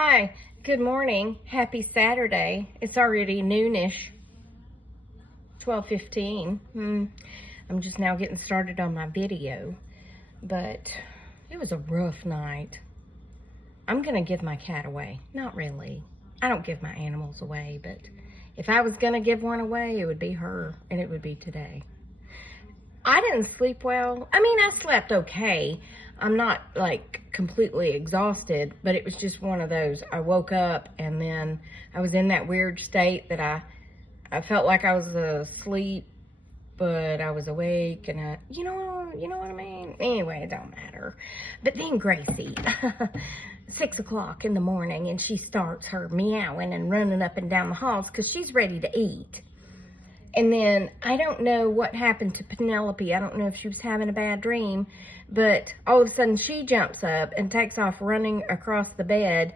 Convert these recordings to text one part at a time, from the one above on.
Hi, good morning. Happy Saturday. It's already noonish. 12:15. I'm just now getting started on my video, but it was a rough night. I'm gonna give my cat away. Not really. I don't give my animals away, but if I was gonna give one away, it would be her, and it would be today. I didn't sleep well. I mean, I slept okay. I'm not like completely exhausted, but it was just one of those. I woke up and then I was in that weird state that I felt like I was asleep, but I was awake, and you know what I mean? Anyway, it don't matter. But then Gracie, 6 o'clock in the morning, and she starts her meowing and running up and down the halls because she's ready to eat. And then I don't know what happened to Penelope. I don't know if she was having a bad dream, but all of a sudden she jumps up and takes off running across the bed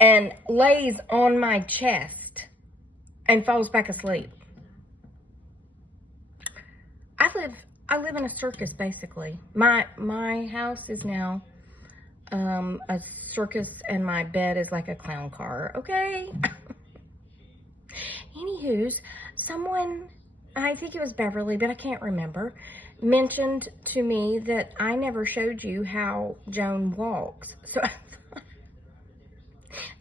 and lays on my chest and falls back asleep. I live in a circus, basically. My house is now a circus, and my bed is like a clown car, okay? Anywho's, someone, I think it was Beverly, but I can't remember, mentioned to me that I never showed you how Joan walks. So I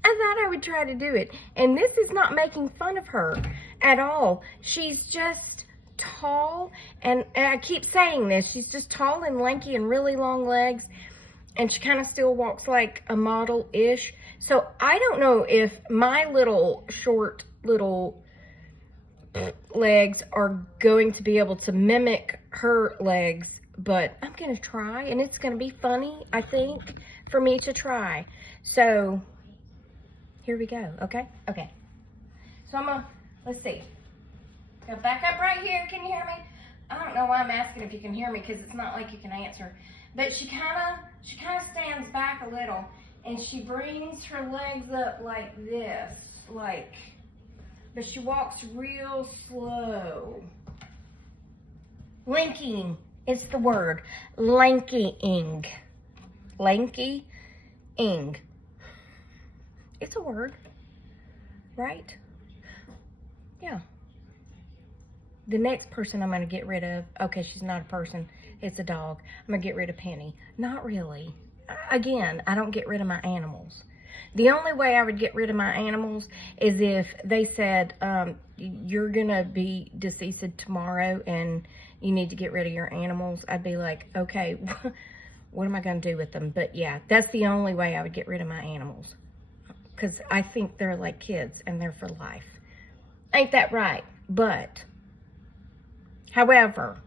thought I would try to do it. And this is not making fun of her at all. She's just tall, and I keep saying this, she's just tall and lanky and really long legs, and she kind of still walks like a model-ish. So I don't know if my little short little legs are going to be able to mimic her legs, but I'm gonna try, and it's gonna be funny, I think, for me to try. So here we go. Okay. So let's see, go back up right here. Can you hear me? I don't know why I'm asking if you can hear me, because it's not like you can answer. But she kind of stands back a little, and she brings her legs up like this, but she walks real slow. Linking, it's the word. Lankying. Lanky-ing. It's a word, right? Yeah. The next person I'm going to get rid of, okay, she's not a person, it's a dog. I'm going to get rid of Penny. Not really. Again, I don't get rid of my animals. The only way I would get rid of my animals is if they said, you're going to be deceased tomorrow and you need to get rid of your animals. I'd be like, okay, what am I going to do with them? But yeah, that's the only way I would get rid of my animals. Because I think they're like kids and they're for life. Ain't that right? But, however,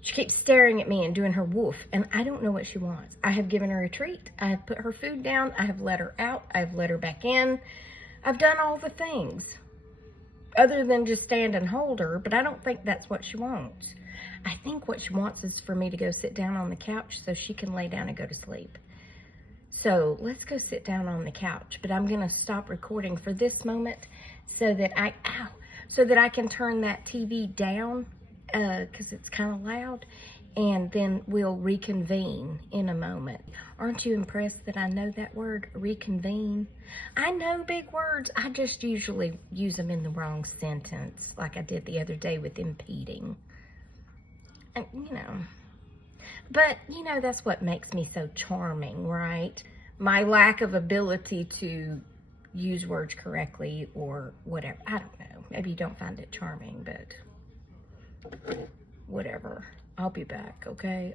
she keeps staring at me and doing her woof, and I don't know what she wants. I have given her a treat. I have put her food down. I have let her out. I have let her back in. I've done all the things other than just stand and hold her, but I don't think that's what she wants. I think what she wants is for me to go sit down on the couch so she can lay down and go to sleep. So let's go sit down on the couch, but I'm going to stop recording for this moment so that I can turn that TV down, because it's kind of loud, and then we'll reconvene in a moment. Aren't you impressed that I know that word, reconvene? I know big words. I just usually use them in the wrong sentence, like I did the other day with impeding. And, but, that's what makes me so charming, right? My lack of ability to use words correctly or whatever. I don't know. Maybe you don't find it charming, but whatever. I'll be back, okay?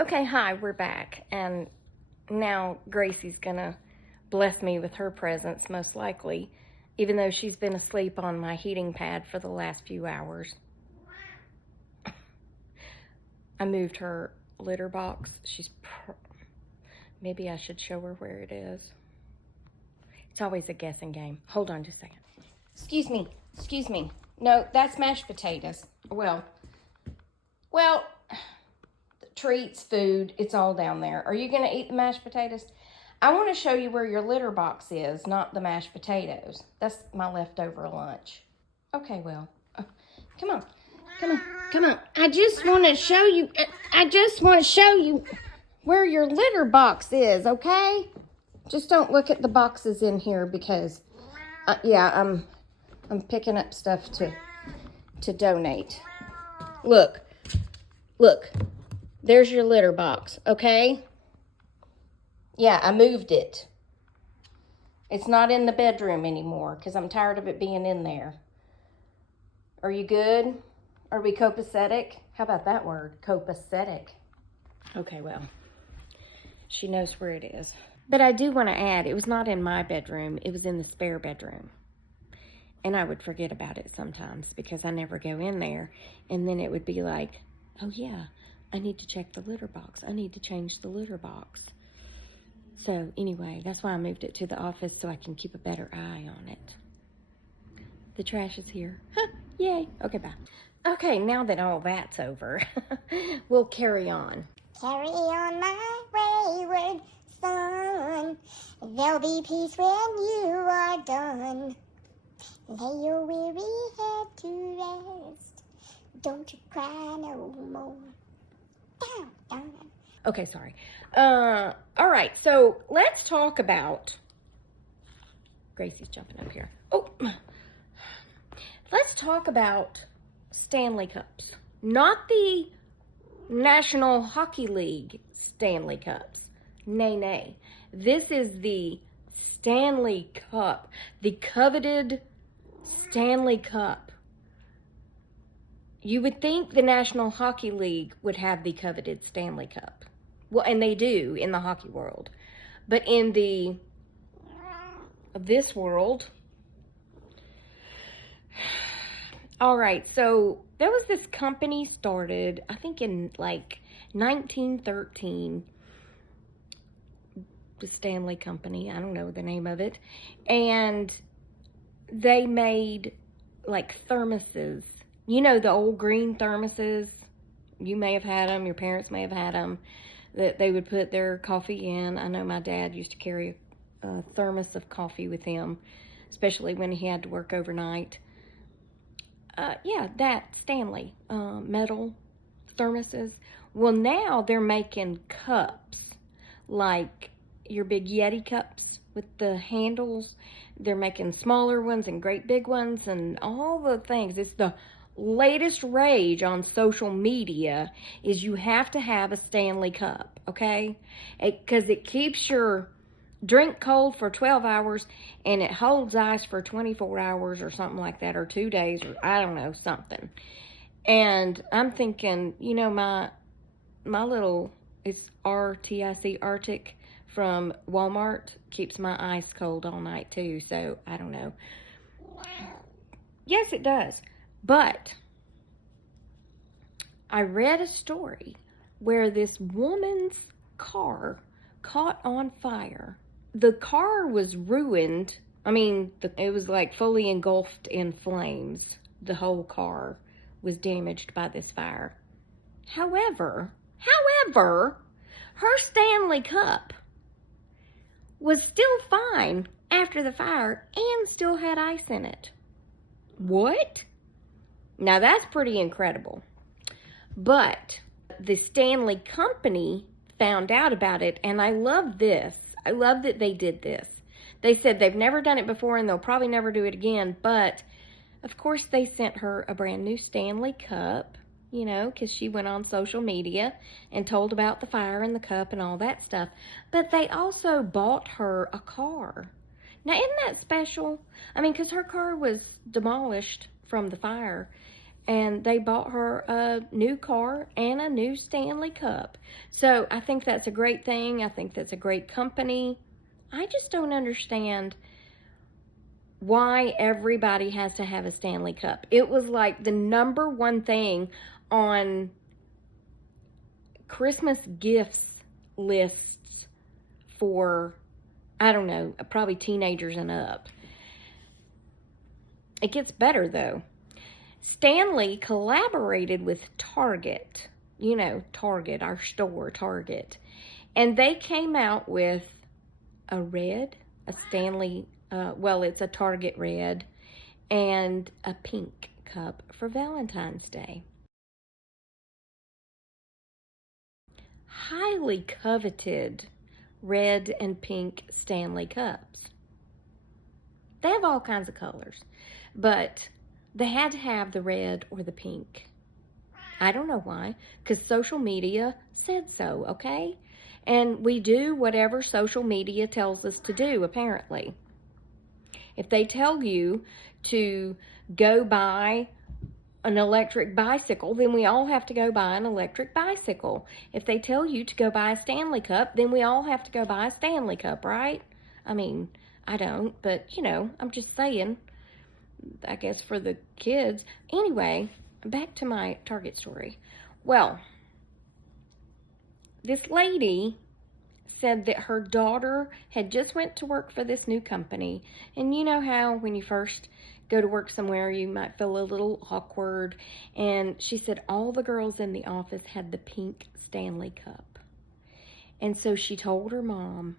Okay, hi, we're back. And now Gracie's gonna bless me with her presence, most likely, even though she's been asleep on my heating pad for the last few hours. I moved her litter box. Maybe I should show her where it is. It's always a guessing game. Hold on just a second. Excuse me. No, that's mashed potatoes. Well, treats, food, it's all down there. Are you going to eat the mashed potatoes? I want to show you where your litter box is, not the mashed potatoes. That's my leftover lunch. Okay, well, come on. I just want to show you where your litter box is, okay? Just don't look at the boxes in here because, yeah, I'm picking up stuff to donate. Look, there's your litter box, okay? Yeah, I moved it. It's not in the bedroom anymore because I'm tired of it being in there. Are you good? Are we copacetic? How about that word? Copacetic. Okay, well, she knows where it is. But I do want to add, it was not in my bedroom. It was in the spare bedroom. And I would forget about it sometimes because I never go in there. And then it would be like, oh yeah, I need to check the litter box. I need to change the litter box. So anyway, that's why I moved it to the office so I can keep a better eye on it. The trash is here. Yay. Okay, bye. Okay, now that all that's over, we'll carry on. Carry on my wayward son. There'll be peace when you are done. Lay your weary head to rest. Don't you cry no more. Down, down. Okay, sorry. All right, so let's talk about... Gracie's jumping up here. Oh, let's talk about Stanley Cups. Not the National Hockey League Stanley Cups. Nay, nay. This is the Stanley Cup. The coveted Stanley Cup. You would think the National Hockey League would have the coveted Stanley Cup. Well, and they do in the hockey world. But in this world... All right, so there was this company started, I think in like 1913, the Stanley Company, I don't know the name of it, and they made like thermoses. You know the old green thermoses? You may have had them, your parents may have had them, that they would put their coffee in. I know my dad used to carry a thermos of coffee with him, especially when he had to work overnight. Yeah, that Stanley metal thermoses. Well, now they're making cups, like your big Yeti cups with the handles. They're making smaller ones and great big ones and all the things. It's the latest rage on social media is you have to have a Stanley cup, okay? Because it keeps your drink cold for 12 hours and it holds ice for 24 hours or something like that, or 2 days, or I don't know, something. And I'm thinking, you know, my little, it's RTIC, Arctic, from Walmart, keeps my ice cold all night too, so I don't know. Yes, it does. But I read a story where this woman's car caught on fire. The car was ruined. I mean, it was like fully engulfed in flames. The whole car was damaged by this fire. However, her Stanley Cup was still fine after the fire and still had ice in it. What? Now that's pretty incredible. But the Stanley Company found out about it, and I love this. I love that they did this. They said they've never done it before and they'll probably never do it again, but of course they sent her a brand new Stanley Cup, you know, because she went on social media and told about the fire and the cup and all that stuff. But they also bought her a car. Now, isn't that special? I mean, because her car was demolished from the fire, and they bought her a new car and a new Stanley Cup. So I think that's a great thing. I think that's a great company. I just don't understand why everybody has to have a Stanley Cup. It was like the #1 thing on Christmas gifts lists for, I don't know, probably teenagers and up. It gets better though. Stanley collaborated with Target, you know, Target, our store, Target, and they came out with a red, a Stanley, well, it's a Target red, and a pink cup for Valentine's Day. Highly coveted red and pink Stanley cups. They have all kinds of colors, but they had to have the red or the pink. I don't know why, because social media said so, okay? And we do whatever social media tells us to do, apparently. If they tell you to go buy an electric bicycle, then we all have to go buy an electric bicycle. If they tell you to go buy a Stanley Cup, then we all have to go buy a Stanley Cup, right? I mean, I don't, but, I'm just saying, I guess for the kids. Anyway, back to my Target story. Well, this lady said that her daughter had just went to work for this new company. And you know how when you first go to work somewhere, you might feel a little awkward. And she said all the girls in the office had the pink Stanley Cup. And so she told her mom,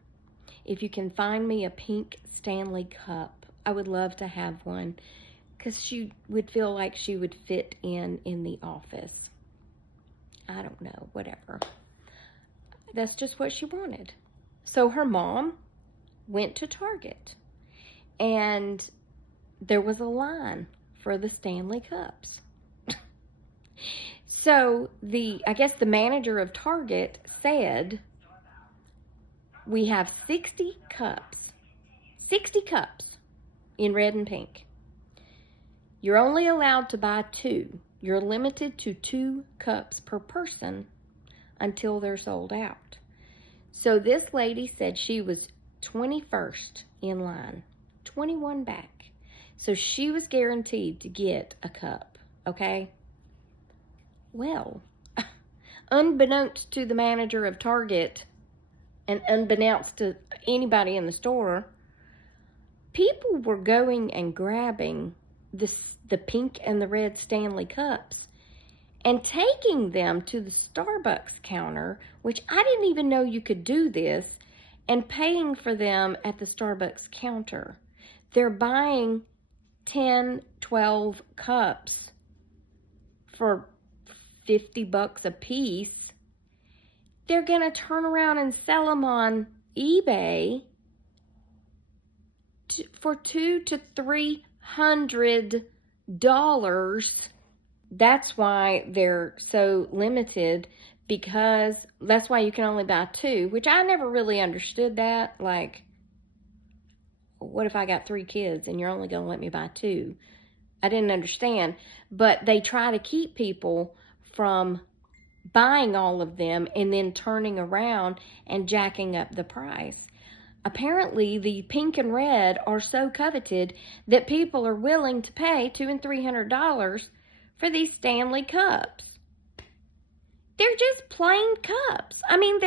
if you can find me a pink Stanley Cup, I would love to have one, because she would feel like she would fit in the office. I don't know, whatever. That's just what she wanted. So her mom went to Target, and there was a line for the Stanley Cups. So I guess the manager of Target said, we have 60 cups in red and pink. You're only allowed to buy 2. You're limited to 2 cups per person until they're sold out. So this lady said she was 21st in line, 21 back. So she was guaranteed to get a cup, okay? Well, unbeknownst to the manager of Target and unbeknownst to anybody in the store, people were going and grabbing the pink and the red Stanley Cups and taking them to the Starbucks counter, which I didn't even know you could do this, and paying for them at the Starbucks counter. They're buying 10, 12 cups for $50 a piece. They're going to turn around and sell them on eBay for $200 to $300. That's why they're so limited, because that's why you can only buy 2, which I never really understood that. Like, what if I got 3 kids and you're only going to let me buy 2? I didn't understand. But they try to keep people from buying all of them and then turning around and jacking up the price. Apparently, the pink and red are so coveted that people are willing to pay $200 and $300 for these Stanley Cups. They're just plain cups. I mean,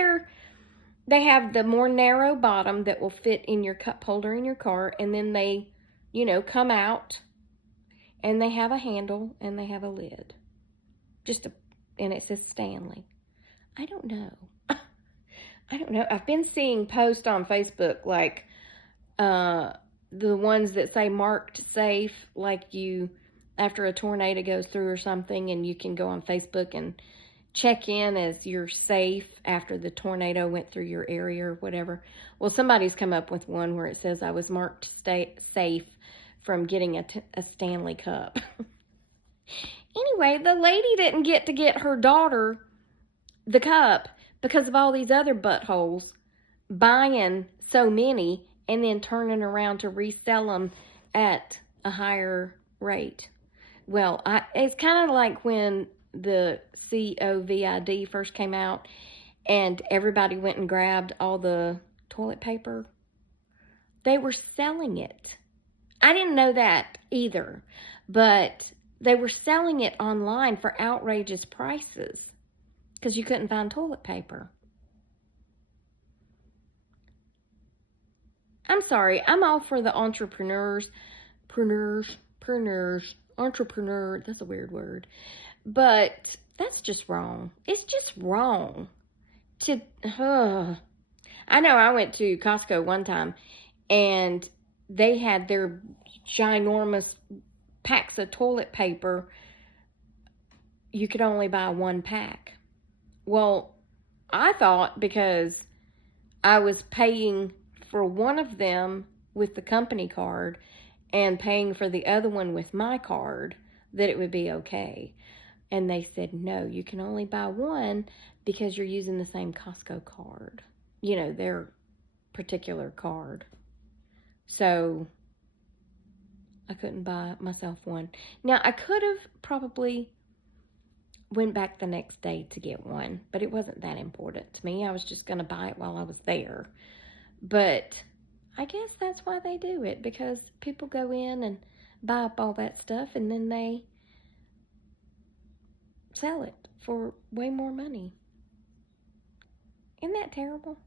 they have the more narrow bottom that will fit in your cup holder in your car, and then they, come out, and they have a handle and they have a lid. And it says Stanley. I don't know. I've been seeing posts on Facebook like the ones that say marked safe, like after a tornado goes through or something, and you can go on Facebook and check in as you're safe after the tornado went through your area or whatever. Well, somebody's come up with one where it says I was marked safe from getting a Stanley Cup. Anyway, the lady didn't get to get her daughter the cup because of all these other buttholes buying so many and then turning around to resell them at a higher rate. Well, it's kind of like when the COVID first came out and everybody went and grabbed all the toilet paper. They were selling it. I didn't know that either, but they were selling it online for outrageous prices because you couldn't find toilet paper. I'm sorry, I'm all for the entrepreneur, that's a weird word, but that's just wrong. It's just wrong. I know I went to Costco one time, and they had their ginormous packs of toilet paper. You could only buy 1 pack. Well, I thought because I was paying for one of them with the company card and paying for the other one with my card, that it would be okay. And they said, no, you can only buy one because you're using the same Costco card. You know, their particular card. So I couldn't buy myself one. Now, I could have probably went back the next day to get one, but it wasn't that important to me. I was just going to buy it while I was there. But I guess that's why they do it, because people go in and buy up all that stuff and then they sell it for way more money. Isn't that terrible?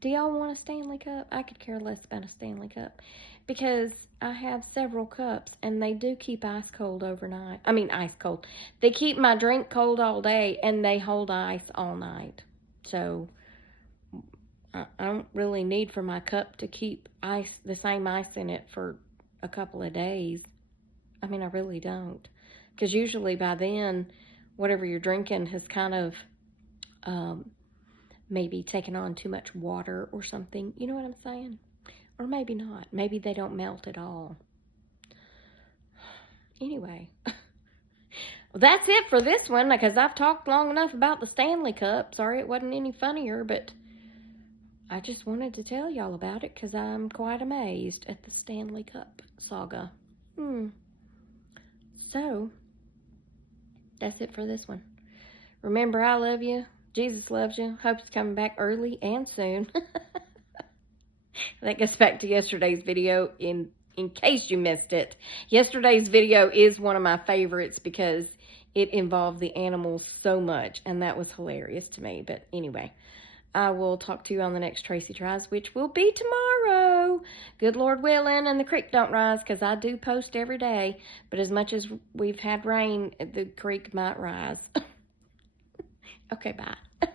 Do y'all want a Stanley cup? I could care less about a Stanley cup because I have several cups and they do keep ice cold overnight. I mean, ice cold. They keep my drink cold all day and they hold ice all night. So I don't really need for my cup to keep ice, the same ice in it for a couple of days. I mean, I really don't. Because usually by then, whatever you're drinking has kind of maybe taken on too much water or something. You know what I'm saying? Or maybe not. Maybe they don't melt at all. Anyway. Well, that's it for this one, because I've talked long enough about the Stanley Cup. Sorry it wasn't any funnier, but I just wanted to tell y'all about it because I'm quite amazed at the Stanley Cup saga. So, that's it for this one. Remember, I love you. Jesus loves you. Hope he's coming back early and soon. That gets back to yesterday's video in case you missed it. Yesterday's video is one of my favorites because it involved the animals so much, and that was hilarious to me. But anyway, I will talk to you on the next Tracy Tries, which will be tomorrow. Good Lord willing, and the creek don't rise, because I do post every day. But as much as we've had rain, the creek might rise. Okay, bye.